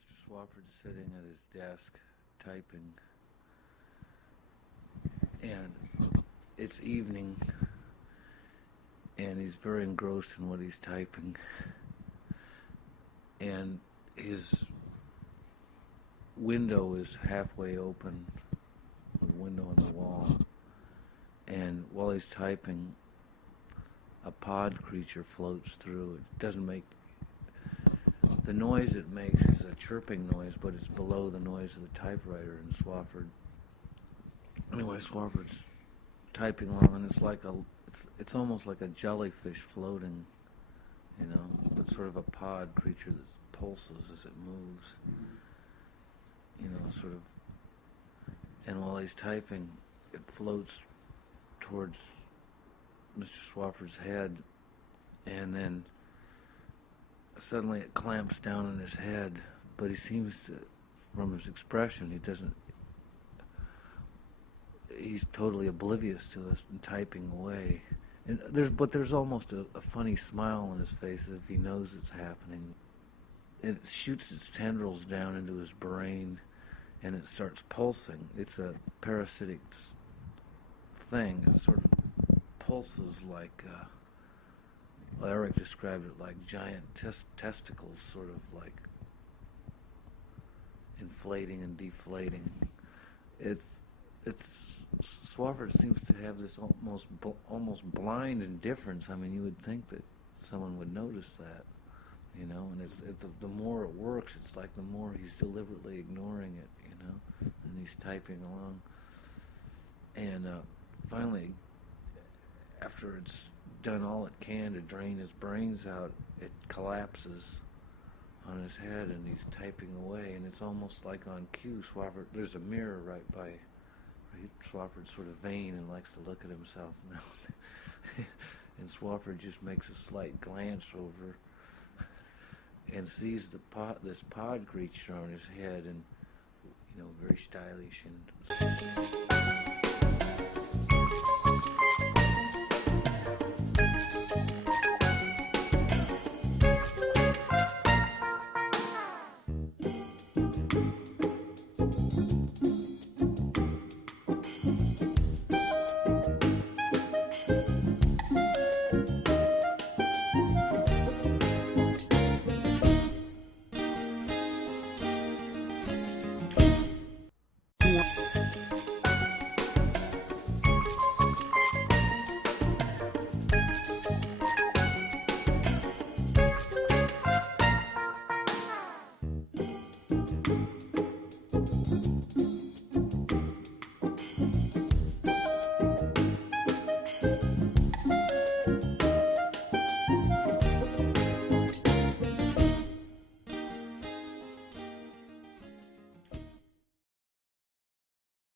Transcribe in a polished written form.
Mr. Swafford's sitting at his desk typing, and it's evening, and he's very engrossed in what he's typing, and his window is halfway open, the window on the wall, and while he's typing, a pod creature floats through. It doesn't make... The noise it makes is a chirping noise, but it's below the noise of the typewriter in Swafford. Anyway, Swafford's typing along, and it's almost like a jellyfish floating, but sort of a pod creature that pulses as it moves, sort of. And while he's typing, it floats towards Mr. Swafford's head, and then suddenly it clamps down on his head, but he seems to, from his expression, he's totally oblivious to us and typing away. And there's almost a funny smile on his face as if he knows it's happening. It shoots its tendrils down into his brain, and it starts pulsing. It's a parasitic thing. It sort of pulses like... Eric described it like giant testicles, sort of like inflating and deflating. Swafford seems to have this almost blind indifference. I mean, you would think that someone would notice that, And the more it works, it's like the more he's deliberately ignoring it, And he's typing along, and finally, after it's done all it can to drain his brains out, it collapses on his head, and he's typing away, and it's almost like on cue. There's a mirror right by Swafford's sort of vain and likes to look at himself now. And Swafford just makes a slight glance over and sees this pod creature on his head, and very stylish and